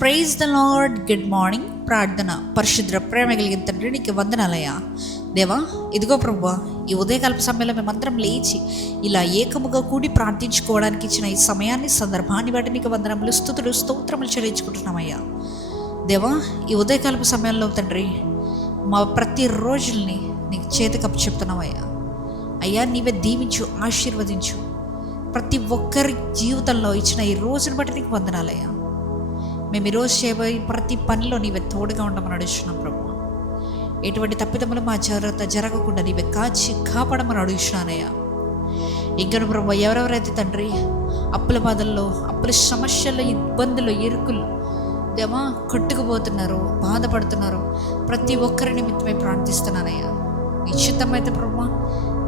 Praise the Lord. Good morning. ప్రార్థన. పరిశుద్ర ప్రేమ కలిగిన తండ్రి, నీకు వందనాలయ్యా. దేవా, ఇదిగో ప్రభువా, ఈ ఉదయకాలపు సమయంలో మేమందరం లేచి ఇలా ఏకముగా కూడి ప్రార్థించుకోవడానికి ఇచ్చిన ఈ సమయాన్ని, సందర్భాన్ని బట్టి నీకు వందనములు, స్తుతులు, స్తోత్రములు చెల్లించుకుంటున్నామయ్యా. దేవా, ఈ ఉదయకాలపు సమయంలో తండ్రి, మా ప్రతి రోజుల్ని నీకు చేతికప్పు చెప్తున్నామయ్యా. అయ్యా, నీవే దీవించు, ఆశీర్వదించు. ప్రతి ఒక్కరి జీవితంలో ఇచ్చిన ఈ రోజుని బట్టి నీకు వందనాలయ్యా. మేము ఈరోజు చేయబోయే ప్రతి పనిలో నీవే తోడుగా ఉండమని అడుగుతున్నాం ప్రభు. ఎటువంటి తప్పిదములు మా జాగ్రత్త జరగకుండా నీవే కాచి కాపాడమని అడుగుతున్నానయ్యా. ఇంకా ప్రభు, ఎవరెవరైతే తండ్రి అప్పుల బాధల్లో, అప్పుల సమస్యల్లో, ఇబ్బందులు, ఇరుకులు దేవా కొట్టుకుపోతున్నారు, బాధపడుతున్నారు, ప్రతి ఒక్కరి నిమిత్తమే ప్రార్థిస్తున్నానయ్యా. నిశ్చితమైతే ప్రభు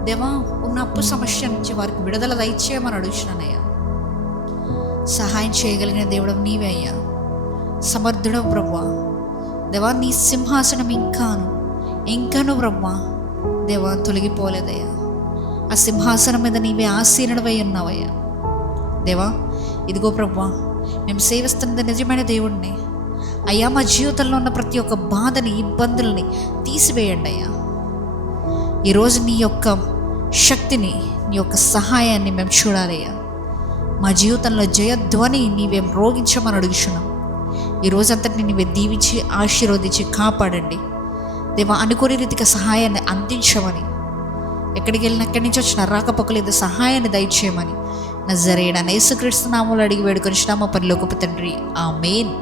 దేవా, ఉన్న అప్పు సమస్య నుంచి వారికి విడుదల దయచేయమని అడుగుతున్నానయ్యా. సహాయం చేయగలిగిన దేవుడు నీవే అయ్యా. సమర్థుడవు ప్రభువా. దేవా, నీ సింహాసనం ఇంకాను ప్రభువా దేవా తొలగిపోలేదయ్యా. ఆ సింహాసనం మీద నీవే ఆసీనుడవై ఉన్నావయ్యా. దేవా, ఇదిగో ప్రభువా, మేము సేవిస్తున్నది నిజమైన దేవుడిని అయ్యా. మా జీవితంలో ఉన్న ప్రతి ఒక్క బాధని, ఇబ్బందుల్ని తీసివేయండి అయ్యా. ఈరోజు నీ యొక్క శక్తిని, నీ యొక్క సహాయాన్ని మేము చూడాలయ్యా. మా జీవితంలో జయధ్వని నీవే రోగించమని అడుగుతున్నాం. ఈ రోజంతటిని నీవే దీవించి, ఆశీర్వదించి కాపాడండి దేవా. అనుకోని రీతిగా సహాయాన్ని అందించమని, ఎక్కడికి వెళ్ళినా ఎక్కడి నుంచి వచ్చిన రాకపోకలేదు సహాయాన్ని దయచేయమని నజరేయుడైన యేసుక్రీస్తు నామములో అడిగి వేడుకొనిచున్నాము పరలోకపు తండ్రి. ఆమేన్.